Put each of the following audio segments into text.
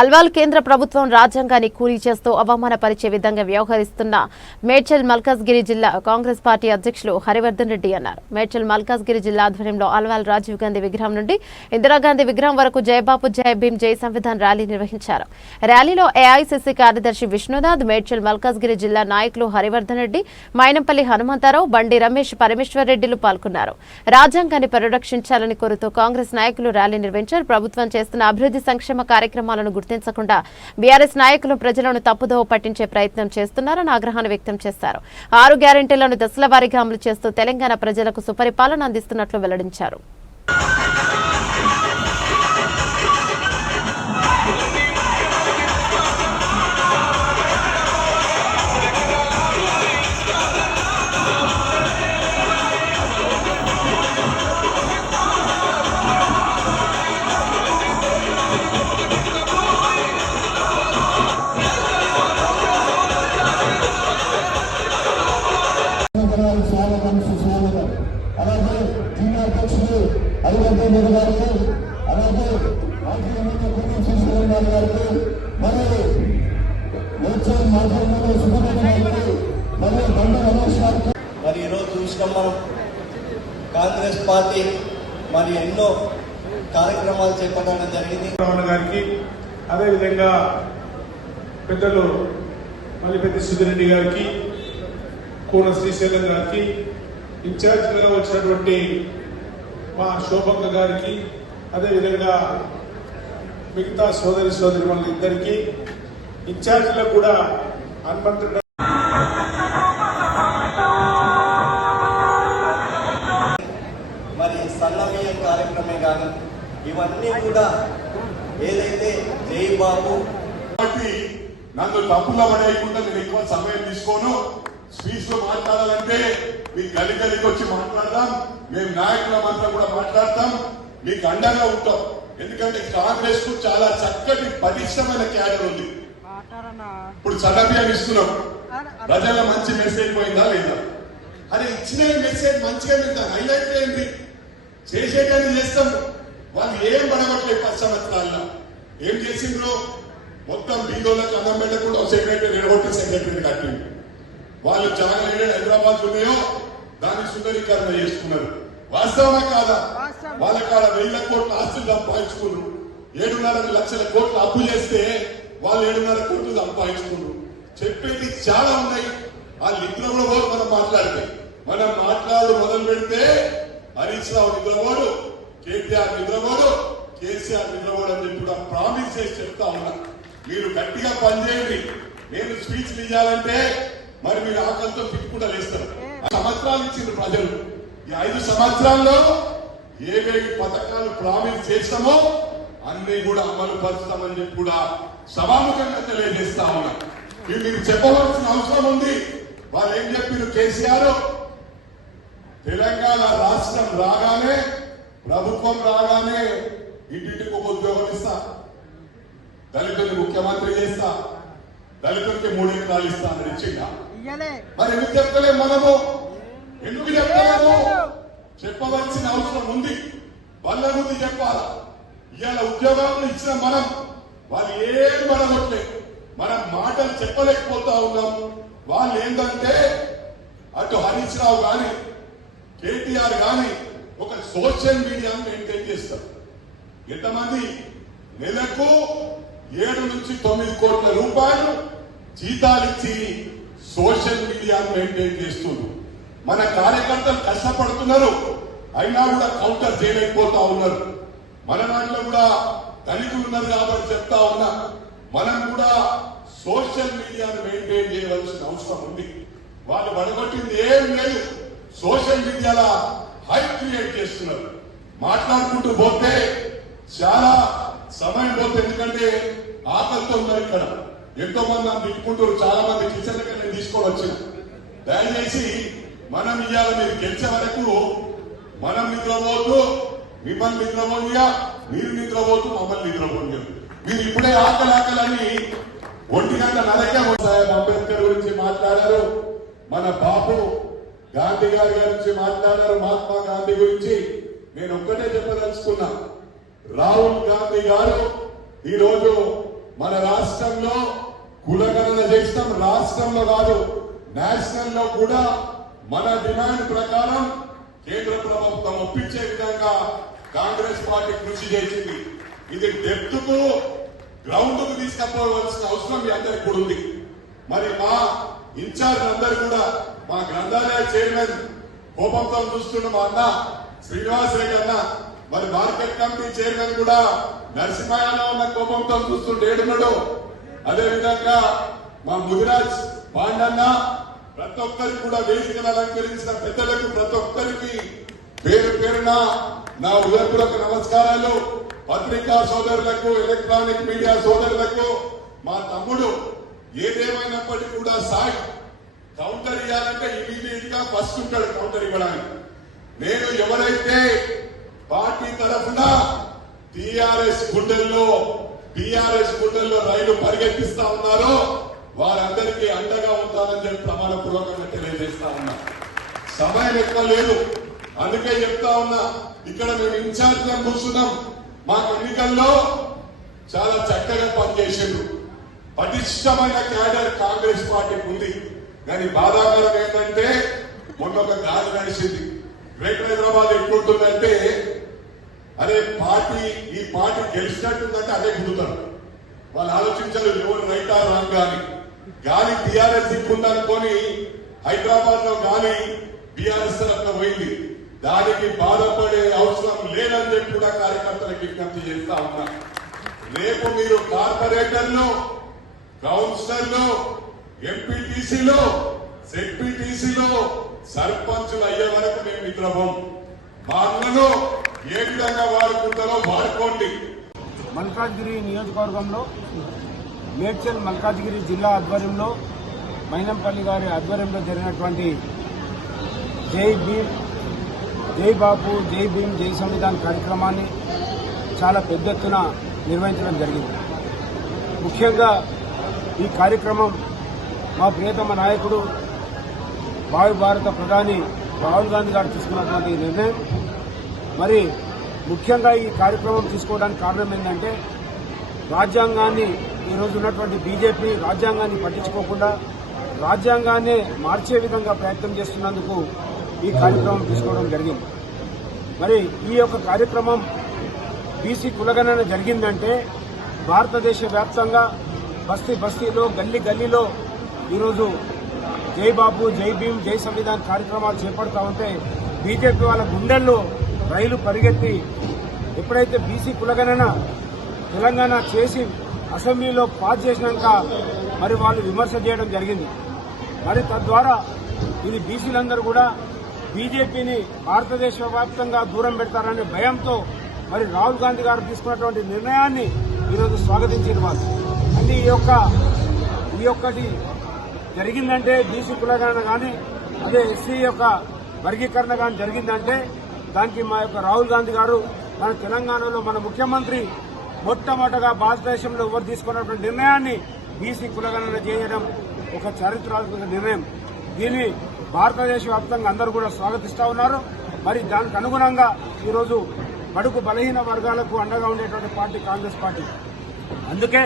అల్వాల్ కేంద్ర ప్రభుత్వం రాజ్యాంగాన్ని కూలీ చేస్తూ అవమానపరిచే విధంగా వ్యవహరిస్తున్న మేడ్చల్ మల్కాజ్గిరి జిల్లా కాంగ్రెస్ పార్టీ అధ్యక్షులు హరివర్ధన్ రెడ్డి అన్నారు. మేడ్చల్ మల్కాజ్గిరి జిల్లా ఆధ్వర్యంలో అల్వాల్ రాజీవ్ గాంధీ విగ్రహం నుండి ఇందిరాగాంధీ విగ్రహం వరకు జై బాపు జై భీమ్ జై సంవిధాన్ ర్యాలీ నిర్వహించారు. ర్యాలీలో ఏఐసీసీ కార్యదర్శి విష్ణునాథ్, మేడ్చల్ మల్కాజ్గిరి జిల్లా నాయకులు హరివర్ధన్ రెడ్డి, మైనంపల్లి హనుమంతరావు, బండి రమేష్, పరమేశ్వర్ రెడ్డిలు పాల్గొన్నారు. రాజ్యాంగాన్ని పరిరక్షించాలని కోరుతూ కాంగ్రెస్ నాయకులు ర్యాలీ నిర్వహించారు. ప్రభుత్వం చేస్తున్న అభివృద్ధి సంక్షేమ కార్యక్రమాలను గుర్తించకుండా బీఆర్ఎస్ నాయకులు ప్రజలను తప్పుదోవ పట్టించే ప్రయత్నం చేస్తున్నారని ఆగ్రహాన్ని వ్యక్తం చేశారు. 6 గ్యారెంటీలను దశల వారీగా అమలు చేస్తూ తెలంగాణ ప్రజలకు సుపరిపాలన అందిస్తున్నట్లు వెల్లడించారు. అలాగే జిల్లా అధ్యక్షులు హరివర్ధన్ రెడ్డి గారికి, అలాగే శ్రీశ్వరరావు గారికి, మరియు మేడ్చల్ మాజీ సుబ్రహ్మణ్యం గారికి, మరియు బండి రమేష్ గారికి. మరి ఈరోజు చూసినాం మనం కాంగ్రెస్ పార్టీ మరి ఎన్నో కార్యక్రమాలు చేపట్టడం జరిగింది. గారికి అదేవిధంగా పెద్దలు మల్లిపెద్ది సుధిరెడ్డి గారికి, కోన శ్రీశైలం గారికి, ఇన్ఛార్జిగా వచ్చినటువంటి మా శోభక్క గారికి, అదేవిధంగా మిగతా సోదరి వాళ్ళిద్దరికీ, ఇన్ఛార్జీలకు కూడా హనుమంతుడు మరి సన్నమీయం కార్యక్రమే కానీ ఇవన్నీ కూడా ఏదైతే జై బాబు నన్ను తప్పులో పడేయకుండా నేను ఎక్కువ సమయం తీసుకోను. స్పీచ్ లో మాట్లాడాలంటే మీకు గలికి వచ్చి మాట్లాడదాం, మేము నాయకులమంతా కూడా మాట్లాడతాం, మీకు అండగా ఉంటాం. ఎందుకంటే కాంగ్రెస్ కు చాలా చక్కటి పటిష్టమైన క్యాడర్ ఉంది. ఇప్పుడు సన్నబియ్యం ఇస్తున్నాం, ప్రజల మంచి మెసేజ్ పోయిందా లేదా? అరే ఇచ్చిన మెసేజ్ మంచిగా మీద హైలైట్ అయింది, చేసేటని చేస్తాం. వాళ్ళు ఏం పడవట్లేదు 10 సంవత్సరాల్లో. ఏం చేసిండ్రు? మొత్తం బీదోళ్ళకి అన్నం పెట్టకుండా సెక్రటరీ నిలబొట్టిన సెక్రటరీ కట్టింది. వాళ్ళు చాలా హైదరాబాద్ ఉన్నాయో దాన్ని సుందరీకరణ చేసుకున్నారు. వాస్తవమా కాదా? వాళ్ళ కాడ 1000 కోట్ల ఆస్తులు సంపాదించుకున్నారు. 7.5 లక్షల కోట్లు అప్పు చేస్తే వాళ్ళు 7.5 కోట్లు సంపాదించుకున్నారు. చెప్పేది చాలా ఉన్నాయి. ఆ నిద్రలో మనం మాట్లాడితే మనం మొదలు పెడితే హరీష్ రావు నిద్రపోడు, కేటీఆర్ నిద్రపోడు, కేసీఆర్ నిద్రపోడు అని చెప్పి కూడా ప్రామిస్ చేసి చెప్తా ఉన్నా. మీరు గట్టిగా పనిచేయండి. నేను స్పీచ్లు ఇవ్వాలంటే మరి మీరు ఆకలితో తిట్టుకుంటూ లేస్తారు. సంవత్సరాలు ఇచ్చింది ప్రజలు. ఈ 5 సంవత్సరాల్లో ఏవేవి పథకాలు ప్రామిస్ చేస్తామో అన్ని కూడా అమలు పరుస్తామని చెప్పి కూడా సభాముఖంగా తెలియజేస్తా ఉన్నా. మీరు చెప్పవలసిన అవసరం ఉంది. వాళ్ళు ఏం చెప్పారు? కేసీఆర్ తెలంగాణ రాష్ట్రం రాగానే, ప్రభుత్వం రాగానే ఇంటింటికి ఒక ఉద్యోగం ఇస్తా, దళితుల్ని ముఖ్యమంత్రి చేస్తా, దళితులకి 3 ఎకరాలు ఇస్తా అని ఇచ్చిందా? మరి ఎందుకు చెప్తలేము? మనము ఎందుకు చెప్తలేము? చెప్పవలసిన అవసరం ఉంది. వాళ్ళ గురించి చెప్పాలా? ఇవాళ ఉద్యోగాలను ఇచ్చిన మనం వాళ్ళు ఏం పడగొట్టలేదు. మనం మాటలు చెప్పలేకపోతా ఉన్నాము. వాళ్ళు ఏంటంటే అటు హరీష్ రావు గాని కేటీఆర్ గాని ఒక సోషల్ మీడియాను మెయింటైన్ చేస్తారు. ఎంతమంది నెలకు 7 నుంచి 9 కోట్ల రూపాయలు జీతాలిచ్చి సోషల్ మీడియాను మెయింటైన్ చేస్తున్నారు. మన కార్యకర్తలు కష్టపడుతున్నారు, అయినా కూడా కౌంటర్ చేయలేకపోతా ఉన్నారు. మన దాంట్లో కూడా దళితులు ఉన్నారు కాబట్టి చెప్తా ఉన్నా, మనం కూడా సోషల్ మీడియాను మెయింటైన్ చేయవలసిన అవసరం ఉంది. వాళ్ళు పడగొట్టింది ఏం లేదు. సోషల్ మీడియాలో హైప్ క్రియేట్ చేస్తున్నారు. మాట్లాడుకుంటూ పోతే చాలా సమయం పోతే, ఎందుకంటే ఆకలితో ఉన్నారు. ఇక్కడ ఎంతో మంది నన్ను తిట్టుకుంటారు. చాలా మంది కిచెన్ దగ్గర నేను తీసుకొని వచ్చిన. దయచేసి మనం ఇవాళ మీరు గెలిచే వరకు మనం నిద్రపోతూ మిమ్మల్ని నిద్రపోనియా, మీరు నిద్రపోతూ మమ్మల్ని నిద్రపోనియా. మీరు ఇప్పుడే ఆకలని 1:40 అంబేద్కర్ గురించి మాట్లాడారు, మన బాపు గాంధీ గారి గురించి మాట్లాడారు, మహాత్మా గాంధీ గురించి. నేను ఒక్కటే చెప్పదలుచుకున్నా, రాహుల్ గాంధీ గారు ఈరోజు మన రాష్ట్రంలో కులగణన చేస్తాం. రాష్ట్రంలో కాదు, నేషనల్ లో కూడా మన డిమాండ్ ప్రకారం కేంద్ర ప్రభుత్వం ఒప్పించే విధంగా కాంగ్రెస్ పార్టీ కృషి చేసింది. ఇది డెప్త్ కు గ్రౌండ్ కు తీసుకుపోవాల్సిన అవసరం మీ అందరికి కూడా ఉంది. మరి మా ఇన్ఛార్జ్ అందరు కూడా, మా గ్రంథాలయ చైర్మన్ కోపంతో చూస్తున్న మా అన్న శ్రీనివాస్ రెడ్డి అన్న, మరి మార్కెట్ కమిటీ చైర్మన్ కూడా నరసింహయ్య ఉన్న కోపంతో చూస్తుంటే ఏడున్నాడు. అదేవిధంగా మా ముదిరాజ్ పాండన్న, ప్రతి ఒక్కరికి కూడా వేదికను అలంకరించిన పెద్దలకు ప్రతి ఒక్కరికి పేరు పేరున నా హృదయపూర్వక నమస్కారాలు. పత్రికా సోదరులకు, ఎలక్ట్రానిక్ మీడియా సోదరులకు, మా తమ్ముడు ఏదేమైనప్పటికీ కూడా సాయి కౌంటర్ ఇవ్వాలంటే ఇమీడియట్ గా ఫస్ట్ ఉంటాడు కౌంటర్ ఇవ్వడానికి. నేను ఎవరైతే పార్టీ తరఫున టీఆర్ఎస్ గుండెల్లో రైలు పరిగెత్తిస్తా ఉన్నారో వారందరికీ అండగా ఉంటానని చెప్పి ప్రమాణపూర్వకంగా తెలియజేస్తా ఉన్నా. సమయం ఎక్కువ లేదు, అందుకే చెప్తా ఉన్నా. ఇక్కడ మేము ఇన్ఛార్జ్ గా కూర్చున్నాం. మాకు ఎన్నికల్లో చాలా చక్కగా పనిచేసిండ్రు. పటిష్టమైన క్యాడర్ కాంగ్రెస్ పార్టీకి ఉంది. కానీ బాధాకరం ఏంటంటే మొన్న ఒక గాలి నడిచింది. గ్రేటర్ హైదరాబాద్ ఎట్లుంటుందంటే, అదే ఈ పార్టీ గెలిచినట్టుందంటే అదే గుర్తుతారు. వాళ్ళు ఆలోచించారు ఎవరు రైటా రాంగ్ అని. గాలి టీఆర్ఎస్ దిక్కుందనుకొని హైదరాబాద్ లో గాలి బీఆర్ఎస్ తరఫున పోయింది. దానికి బాధపడే అవసరం లేదని చెప్పి కూడా కార్యకర్తలకు విజ్ఞప్తి చేస్తా ఉన్నా. రేపు మీరు కార్పొరేటర్లు, కౌన్సిలర్లు, ఎంపీటీసీలో, జెడ్పీటీసీలో సర్పంచులు అయ్యే వరకు మేము నిద్రపోం. మా అన్నను ఏ విధంగా వాడుకుంటారో వాడుకోండి. మల్కాజ్గిరి నియోజకవర్గంలో మేడ్చల్ మల్కాజ్గిరి జిల్లా ఆధ్వర్యంలో మైనంపల్లి గారి ఆధ్వర్యంలో జరిగినటువంటి జై భీమ్, జై బాపు, జై భీమ్, జై సంవిధాన్ కార్యక్రమాన్ని చాలా పెద్ద ఎత్తున నిర్వహించడం జరిగింది. ముఖ్యంగా ఈ కార్యక్రమం మా ప్రియతమ నాయకుడు భావి భారత ప్రధాని రాహుల్ గాంధీ గారు తీసుకున్నటువంటి నిర్ణయం. మరి ముఖ్యంగా ఈ కార్యక్రమం తీసుకోవడానికి కారణం ఏంటంటే, రాజ్యాంగాన్ని ఈరోజు ఉన్నటువంటి బీజేపీ రాజ్యాంగాన్ని పట్టించుకోకుండా రాజ్యాంగాన్ని మార్చే విధంగా ప్రయత్నం చేస్తున్నందుకు ఈ కార్యక్రమం తీసుకోవడం జరిగింది. మరి ఈ యొక్క కార్యక్రమం బీసీ కులగణన జరిగిందంటే భారతదేశ వ్యాప్తంగా బస్తీలో, గల్లీలో ఈరోజు జై బాపు, జై భీమ్, జై సంవిధాన్ కార్యక్రమాలు చేపడతా ఉంటే బీజేపీ వాళ్ళ గుండెల్లో రైలు పరిగెత్తి ఎప్పుడైతే బీసీ కులగణన తెలంగాణ చేసి అసెంబ్లీలో పాస్ చేసినాక మరి వాళ్ళు విమర్శ చేయడం జరిగింది. మరి తద్వారా ఇది బీసీలందరూ కూడా బీజేపీని భారతదేశ వ్యాప్తంగా దూరం పెడతారనే భయంతో మరి రాహుల్ గాంధీ గారు తీసుకున్నటువంటి నిర్ణయాన్ని ఈరోజు స్వాగతించిన వాళ్ళు. అంటే ఈ ఒక్కటి జరిగిందంటే బీసీ కులగణన కానీ, అదే ఎస్సీ యొక్క వర్గీకరణ కానీ జరిగిందంటే దానికి మా యొక్క రాహుల్ గాంధీ గారు మన తెలంగాణలో మన ముఖ్యమంత్రి మొట్టమొదటగా భారతదేశంలో ఎవరు తీసుకున్నటువంటి నిర్ణయాన్ని బీసీ కులగణన చేయడం ఒక చారిత్రాత్మక నిర్ణయం. దీన్ని భారతదేశ వ్యాప్తంగా అందరూ కూడా స్వాగతిస్తా ఉన్నారు. మరి దానికి అనుగుణంగా ఈరోజు బడుగు బలహీన వర్గాలకు అండగా ఉండేటువంటి పార్టీ కాంగ్రెస్ పార్టీ. అందుకే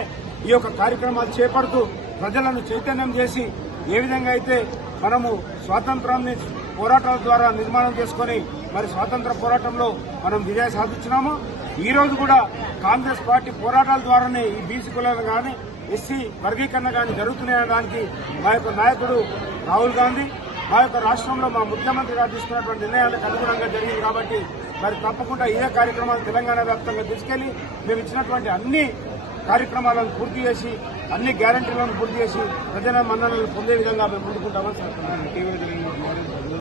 ఈ యొక్క కార్యక్రమాలు చేపడుతూ ప్రజలను చైతన్యం చేసి ఏ విధంగా అయితే మనము స్వాతంత్రాన్ని పోరాటాల ద్వారా నిర్మాణం చేసుకుని మరి స్వాతంత్ర పోరాటంలో మనం విజయం సాధించినామో, ఈ రోజు కూడా కాంగ్రెస్ పార్టీ పోరాటాల ద్వారానే ఈ బీసీ కులాలు కానీ, ఎస్సీ వర్గీకరణ కానీ జరుగుతున్నాయనడానికి మా యొక్క నాయకుడు రాహుల్ గాంధీ, మా యొక్క రాష్ట్రంలో మా ముఖ్యమంత్రి గారు తీసుకున్నటువంటి నిర్ణయాలకు అనుగుణంగా జరిగింది. కాబట్టి మరి తప్పకుండా ఇదే కార్యక్రమాలు తెలంగాణ వ్యాప్తంగా తీసుకెళ్లి మేము ఇచ్చినటువంటి అన్ని కార్యక్రమాలను పూర్తి చేసి, అన్ని గ్యారంటీలను పూర్తి చేసి ప్రజల మన్ననలను పొందే విధంగా మేము ముందుకుంటామని